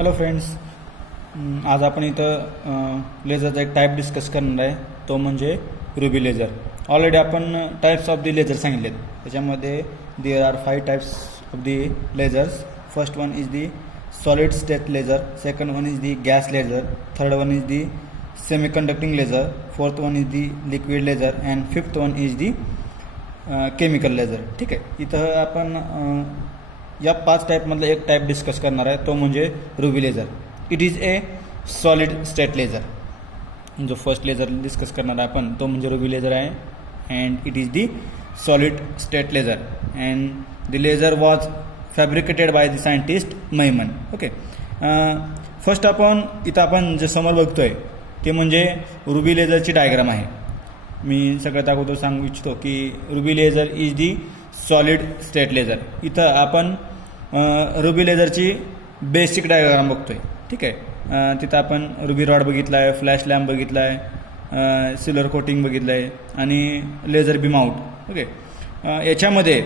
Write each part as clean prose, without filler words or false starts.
Hello friends, आज आपण इथं लेझरचा एक टाईप डिस्कस करणार आहे, तो म्हणजे रुबी लेझर. ऑलरेडी आपण टाईप्स ऑफ दी लेझर सांगितलेत. त्याच्यामध्ये there are 5 types of the lasers. First one is the solid state laser, second one is the gas laser, third one is the semiconducting laser, fourth one is the liquid laser and fifth one is the chemical laser. ठीक आहे, इथं आपण या 5 टाईपमधलं एक type discuss करणार आहे, तो म्हणजे ruby laser. It is a solid state laser. जो फर्स्ट लेझर डिस्कस करणार आहे आपण, तो म्हणजे रुबी लेझर आहे. And it is the solid state laser and the laser was fabricated by the scientist Maiman. Okay, first आपण जे समोर बघतोय ते म्हणजे रुबी लेझरची डायग्राम आहे. मी सगळ्यात अगोदर सांगू इच्छितो की ruby laser is the solid state laser. इथं आपण रुबी लेझरची बेसिक डायग्राम बघतोय. ठीक आहे, तिथं आपण रुबी रॉड बघितला आहे, फ्लॅश लॅम्प बघितला आहे, सिल्वर कोटिंग बघितलं आहे आणि लेझर बीम आउट. ओके, याच्यामध्ये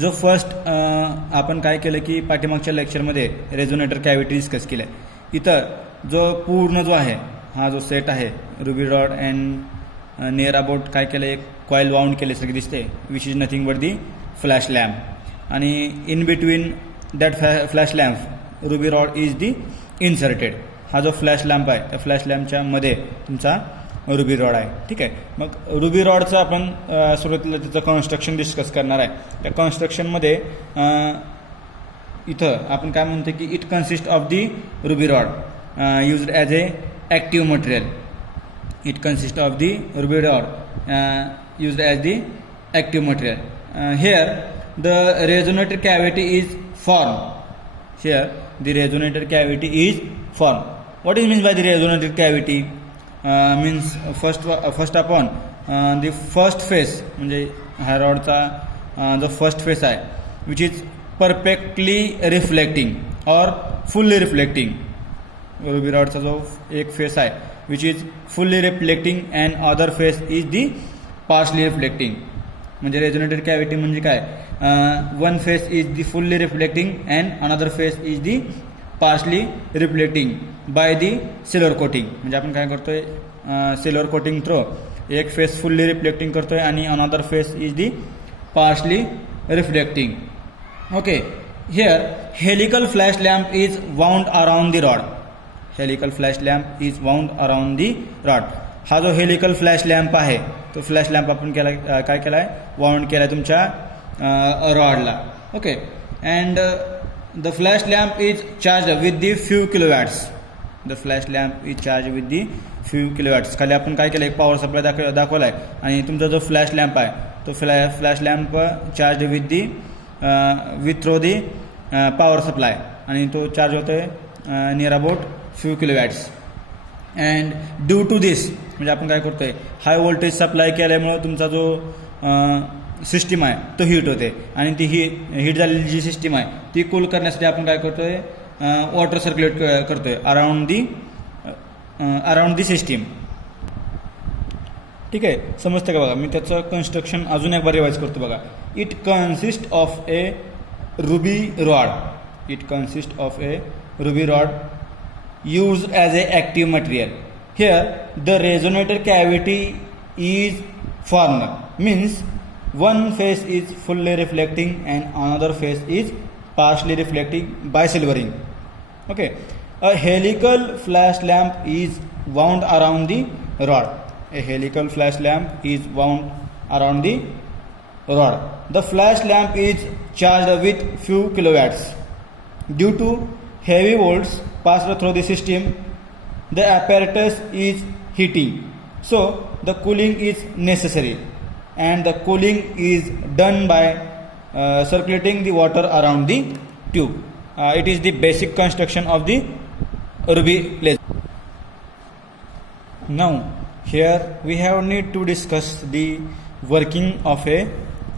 जो फर्स्ट आपण काय केलं की पाठीमागच्या लेक्चरमध्ये रेझोनेटर कॅव्हिटी डिस्कस केलं आहे. इथं जो आहे हा जो सेट आहे ruby rod and near about काय केलं, एक कॉईल वाउंड केल्यासारखे दिसते, which is nothing but the flash lamp. आणि in between that flash lamp ruby rod is the inserted. हा जो फ्लॅश लॅम्प आहे त्या फ्लॅश लॅम्पच्या मध्ये तुमचा रुबी रॉड आहे. ठीक आहे, मग रुबी रॉडचं आपण सुरुवातीला त्याचं कन्स्ट्रक्शन डिस्कस करणार आहे. त्या कन्स्ट्रक्शनमध्ये इथं आपण काय म्हणतो की it consist of the ruby rod used as a active material. It consists of the ruby rod used as the active material. Here the resonator cavity is formed. Here the resonator cavity is formed. What is means by the resonator cavity? Means first upon the first face म्हणजे ह्या रॉडचा जो first face आहे which is perfectly reflecting or fully reflecting. Ruby रॉडचा जो एक face आहे which is fully reflecting and other face is the partially reflecting. म्हणजे रेझोनेटर कॅव्हिटी म्हणजे काय, one face is the fully reflecting and another face is the partially reflecting by the silver coating. म्हणजे आपण काय करतोय, silver coating throw एक face fully reflecting करतोय आणि another face is the partially reflecting. Okay, here helical flash lamp is wound around the rod. Helical flash lamp is wound around the rod. हा जो helical flash lamp आहे तो flash lamp आपण काय केला आहे, वाउंड केला आहे तुमच्या रॉडला. Okay, and the flash lamp is charge with the few kilowatts. The flash lamp is charge with the few kilowatts. खाली आपण काय केलं, एक पॉवर सप्लाय दाखवला आहे आणि तुमचा जो फ्लॅश लॅम्प आहे तो flash lamp charge with through the power supply आणि तो चार्ज होतोय near about few kilowatts. And due to this म्हणजे आपण काय करतोय, हाय व्होल्टेज सप्लाय केल्यामुळं तुमचा जो सिस्टीम आहे तो हीट होते आणि ती हीट झालेली जी सिस्टीम आहे ती कूल करण्यासाठी आपण काय करतोय, वॉटर सर्क्युलेट करतोय अराउंड दी सिस्टीम. ठीक आहे, समजतं का बघा. मी त्याचं कन्स्ट्रक्शन अजून एक बार रिवाइज करतो बघा. It consist of A ruby rod. It consist of A ruby rod used as a active material. Here the resonator cavity is formed, means one face is fully reflecting and another face is partially reflecting by silvering. Okay, a helical flash lamp is wound around the rod. A helical flash lamp is wound around the rod. The flash lamp is charged with few kilowatts. Due to heavy volts passed through the system, the apparatus is heating, so the cooling is necessary, and the cooling is done by circulating the water around the tube. It is the basic construction of the ruby laser. Now here we have need to discuss the working of a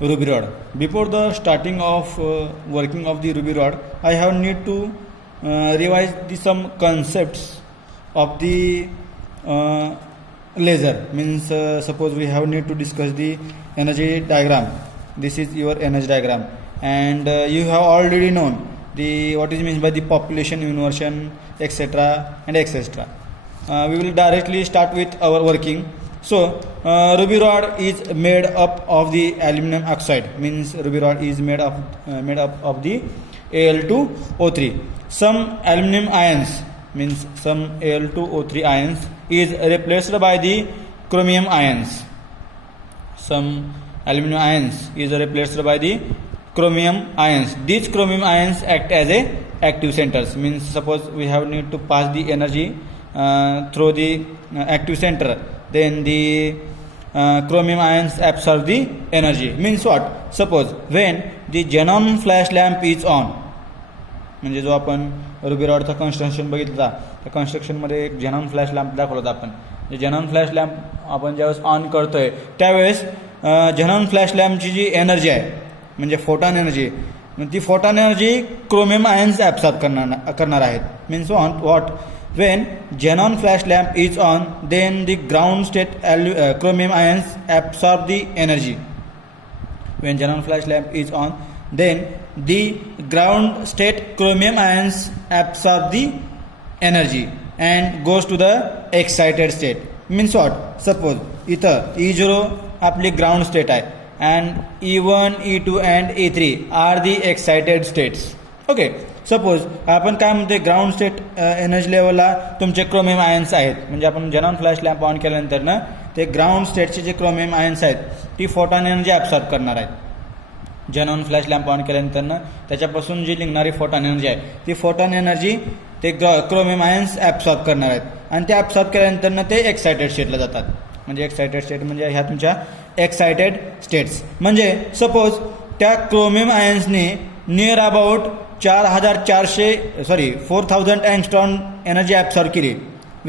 ruby rod. Before the starting of working of the ruby rod, I have need to revise some concepts of the laser. Means suppose we have need to discuss the energy diagram. This is your energy diagram and you have already known the what is means by the population inversion, etc. and etc. We will directly start with our working. So ruby rod is made up of the aluminum oxide, means ruby rod is made up of the Al2O3. Some aluminum ions, means some Al2O3 ions is replaced by the chromium ions. Some aluminum ions is replaced by the chromium ions. These chromium ions act as a active centers, means suppose we have need to pass the energy through the active center, then the chromium ions absorb the energy. Means what? Suppose when the xenon flash lamp is on, म्हणजे जो आपण ruby रॉडचा construction बघितला त्या कन्स्ट्रक्शनमध्ये एक xenon flash lamp दाखवला होता आपण. Xenon flash lamp आपण ज्यावेळेस ऑन करतोय त्यावेळेस झेनॉन फ्लॅश लॅम्पची जी एनर्जी आहे म्हणजे फोटॉन एनर्जी, ती photon energy chromium ions absorb करणार आहेत. Means what? when xenon flash lamp is on, then the ground state chromium ions absorb the energy. When xenon flash lamp is on, then the ground state chromium ions absorb the energy and goes to the excited state. Means what? Suppose इथं E0 आपली ground state आहे and E1, E2 and E3 are the excited states. Okay, suppose आपण काय म्हणते ground state energy लेवलला तुमचे chromium ions आहेत, म्हणजे आपण झेनॉन फ्लॅश लॅम्प ऑन केल्यानंतर ना ते ग्राउंड स्टेटचे जे क्रोमियम आयन्स आहेत ती फोटॉन एनर्जी ॲब्सॉर्ब करणार आहेत. झेनॉन फ्लॅश लॅम्प ऑन केल्यानंतर ना त्याच्यापासून जी निघणारी फोटॉन एनर्जी आहे ती फोटॉन एनर्जी ते क्रोमियम आयन्स ॲब्सॉर्ब करणार आहेत आणि ते ॲब्सॉर्ब केल्यानंतर ना ते एक्सायटेड स्टेटला जातात. म्हणजे एक्सायटेड स्टेट म्हणजे ह्या तुमच्या एक्सायटेड स्टेट्स. म्हणजे सपोज त्या क्रोमियम आयन्सने near about 4000 angstrom energy absorb केली.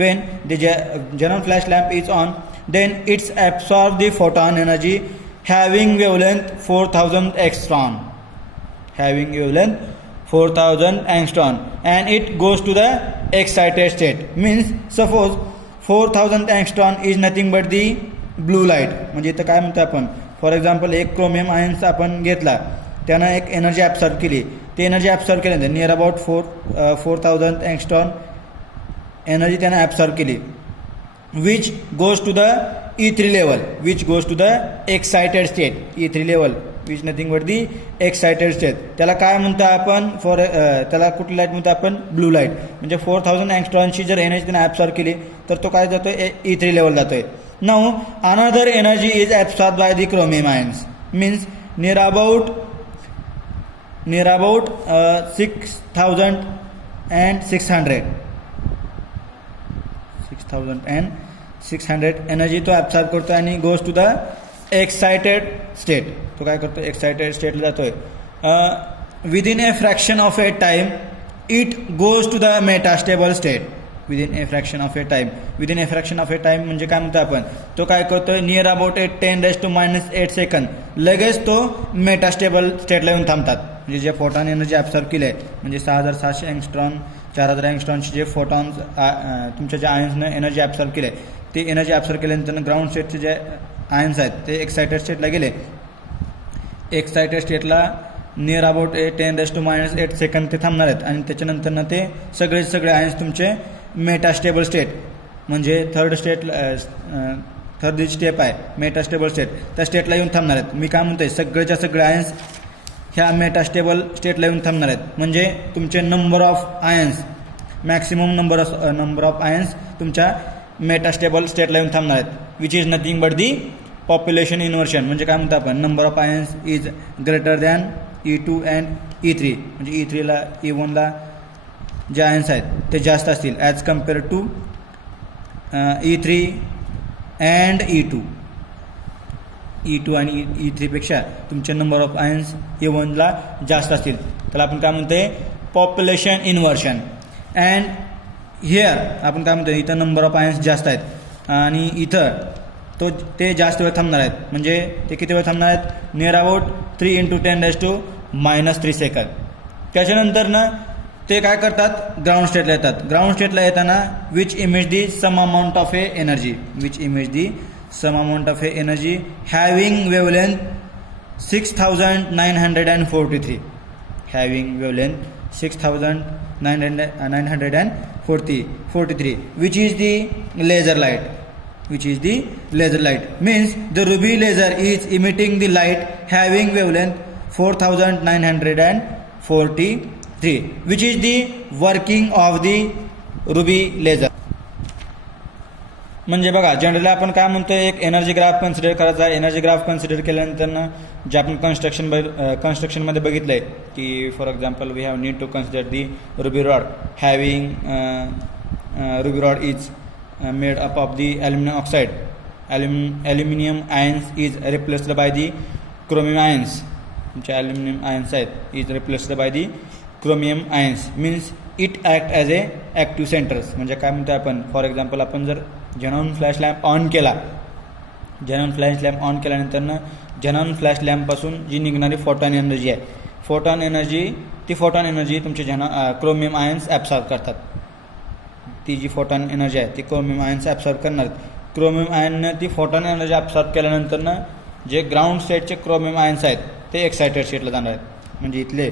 When the xenon flash lamp is on, then it's absorb the photon energy having wavelength 4000 angstrom, having wavelength 4000 angstrom, and it goes to the excited state. Means suppose 4000 angstrom is nothing but the blue light. म्हणजे इथं काय म्हणतो आपण, for example एक chromium ions आपण घेतला, त्यानं एक एनर्जी ॲब्सॉर्ब केली, ती एनर्जी ॲब्सॉर्ब केल्यानंतर नियर अबाउट 4000 angstrom एनर्जी त्यानं ॲब्सॉर्ब केली, which goes to the E3 level, which goes to the excited state. E3 level which nothing but the excited state. त्याला काय म्हणतो आपण, त्याला कुठली लाईट म्हणतो आपण, ब्लू लाईट. म्हणजे 4000 angstromची जर एनर्जी त्यानं ॲब्सॉर्ब केली तर तो काय जातोय, E3 लेवल जातोय. Now another energy is absorb by the chromium ions. Means near about 6600 energy तो ॲब्सॉर्ब करतो आणि goes to the excited state. तो काय करतो, एक्सायटेड स्टेटला जातोय. Within a fraction of a time it goes to the metastable state. Within a fraction of a time, within a fraction of a time म्हणजे काय म्हणतो आपण, तो काय करतोय नियर अबाउट 10⁻⁸ सेकंद लगेच तो मेटास्टेबल स्टेटला येऊन थांबतात. म्हणजे जे फोटॉन एनर्जी ॲब्सॉर्ब केली आहे, म्हणजे 6700 angstrom 4000 angstromचे जे फोटॉन्स तुमच्या ज्या आयन्सनं एनर्जी ॲब्सॉर्ब केली आहे ते एनर्जी ॲब्सॉर्ब केल्यानंतर ग्राउंड स्टेटचे जे आयन्स आहेत ते एक्सायटेड स्टेटला गेले. एक्सायटेड स्टेटला नियर अबाउट 10⁻⁸ सेकंद ते थांबणार आहेत आणि त्याच्यानंतर ते सगळे आयन्स तुमचे मेटास्टेबल स्टेट म्हणजे थर्ड स्टेप आहे मेटास्टेबल स्टेट, त्या स्टेटला येऊन थांबणार आहेत. मी काय म्हणतोय, सगळेच्या सगळे आयन्स ह्या मेटास्टेबल स्टेटला येऊन थांबणार आहेत. म्हणजे तुमचे number of ions, maximum number of ions तुमच्या मेटास्टेबल स्टेटला येऊन थांबणार आहेत, which is nothing but the population inversion. म्हणजे काय म्हणतो आपण, number of ions is greater than E2 and E3. म्हणजे E3ला E1ला जे आयन्स आहेत ते जास्त असतील as compare to E3 and E2. E2 आणि E3 पेक्षा तुमचे नंबर ऑफ आयन्स E1ला जास्त असतील. त्याला आपण काय म्हणतोय, पॉप्युलेशन इन्व्हर्शन. अँड हिअर आपण काय म्हणतोय, इथं नंबर ऑफ आयन्स जास्त आहेत आणि इथं ते जास्त वेळ थांबणार आहेत. म्हणजे ते किती वेळ थांबणार आहेत, नियर अबाउट 3 × 10⁻³ सेकंद. त्याच्यानंतर ना ते काय करतात, ग्राउंड स्टेटला येतात. ग्राउंड स्टेटला येताना which emits the some amount of a energy, which emits the some amount of a energy having wavelength 6943, having wavelength 6,943, which is the laser light. Means the ruby laser is emitting the light having wavelength 4,943, which is the working of the ruby laser. म्हणजे बघा generally आपण काय म्हणतो, एक energy graph consider करायचा आहे. Energy graph consider केल्यानंतर जे आपण कन्स्ट्रक्शनमध्ये बघितलं आहे की for example we have need to consider the ruby rod having ruby rod is made up of the aluminium oxide. Aluminium ions is replaced by the chromium ions. तुमचे aluminium ions आहेत is replaced by the chromium ions. Means it act as a active centres. म्हणजे काय म्हणतो आपण, for example आपण जर xenon flash lamp on केल्यानंतर xenon flash लॅम्पपासून जी निघणारी फोटॉन एनर्जी आहे, फोटॉन एनर्जी तुमचे क्रोमियम आयन्स ॲब्सॉर्ब करतात. ती जी फोटॉन एनर्जी आहे ती क्रोमियम आयन्स ॲब्सॉर्ब करणार. क्रोमियम आयननं ती फोटॉन एनर्जी ॲब्सॉर्ब केल्यानंतर जे ग्राउंड स्टेटचे क्रोमियम आयन्स आहेत ते एक्सायटेड स्टेटला जाणार आहेत. म्हणजे इथले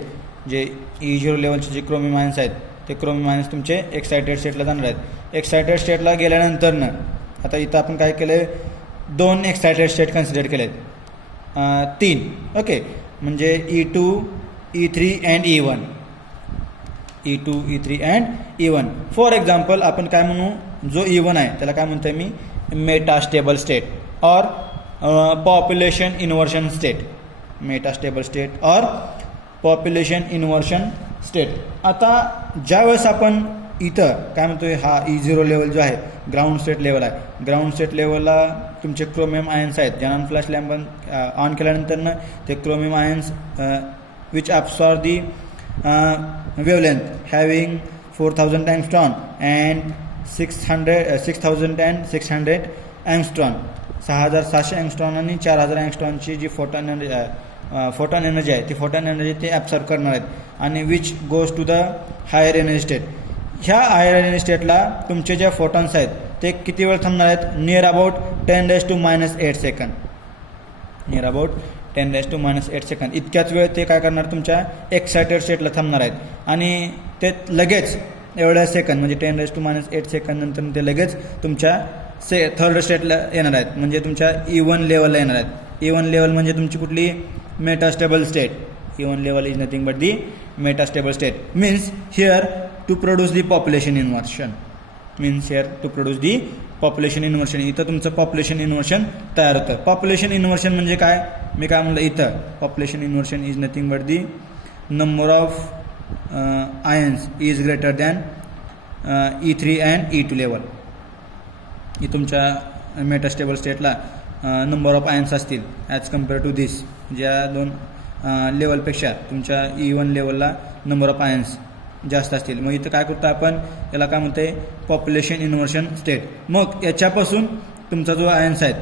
जे E0 लेवलचे जे क्रोमियम आयन्स आहेत ते क्रोमियम आयन्स तुमचे एक्सायटेड स्टेटला जाणार आहेत. एक्सायटेड स्टेटला गेल्यानंतर आता इथं आपण काय केलं आहे, 2 एक्सायटेड स्टेट कन्सिडर केले आहेत, 3. ओके, म्हणजे E2, E3 and E1. E2, E3 and E1. For example आपण काय म्हणू, जो E1 आहे त्याला काय म्हणतोय मी, मेटास्टेबल स्टेट और population inversion state. Metastable state और पॉप्युलेशन इन्व्हर्शन स्टेट. आता ज्यावेळेस आपण इथं काय म्हणतोय, हा E0 लेवल जो आहे ग्राउंड स्टेट लेवल आहे. ग्राउंड स्टेट लेवलला तुमचे क्रोमियम आयन्स आहेत. झेनॉन फ्लॅश लॅम्प ऑन केल्यानंतर ते chromium ions which absorb the wavelength having 4,000 angstrom and 6,600 angstrom. 6,700 angstrom आणि 4,000 एंगस्ट्रॉनची जी फोटॉन एनर्जी आहे ती फोटॉन एनर्जी ते ॲब्सॉर्ब करणार आहेत आणि which goes to the higher energy state. ह्या हायर एनर्जी स्टेटला तुमचे जे फोटॉन्स आहेत ते किती वेळ थांबणार आहेत, near about 10⁻⁸ second. Near about 10⁻⁸ second इतक्याच वेळ ते काय करणार, तुमच्या एक्सायटेड स्टेटला थांबणार आहेत. आणि ते लगेच एवढ्या सेकंद म्हणजे 10⁻⁸ सेकंद नंतर ते लगेच तुमच्या थर्ड स्टेटला येणार आहेत, म्हणजे तुमच्या E1 लेवलला येणार आहेत. E1 लेवल म्हणजे तुमची कुठली, metastable state. E1 level is nothing but the metastable state. Means here to produce the population inversion. इथं तुमचं पॉप्युलेशन इन्व्हर्शन तयार होतं. पॉप्युलेशन इन्व्हर्शन म्हणजे काय, मी काय म्हणलं इथं, population inversion is nothing but the number of ions is greater than E3 and E2 level. ही तुमच्या मेटास्टेबल स्टेटला नंबर ऑफ आयन्स असतील ॲज कम्पेअर टू दिस. ज्या 2 लेवलपेक्षा तुमच्या E1 लेवलला नंबर ऑफ आयन्स जास्त असतील. मग इथं काय करतो आपण, याला काय म्हणते, पॉप्युलेशन इन्व्हर्शन स्टेट. मग याच्यापासून तुमचा जो आयन्स आहेत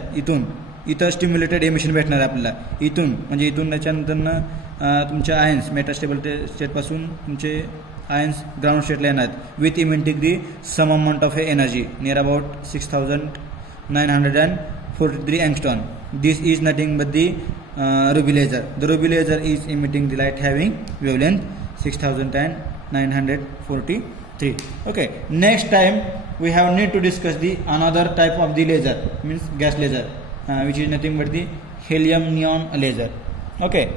इथं स्टिम्युलेटेड एमिशन भेटणार आहे आपल्याला. इथून त्याच्यानंतर तुमच्या आयन्स मेटास्टेबल स्टेटपासून तुमचे आयन्स ग्राउंड स्टेटला येणार आहेत with emitting the some amount of energy near about 6,943 angstrom. This is nothing but the ruby laser. The ruby laser is emitting the light having wavelength 6,943. Okay, next time we have need to discuss the another type of the laser, means gas laser, which is nothing but the helium neon laser. Okay.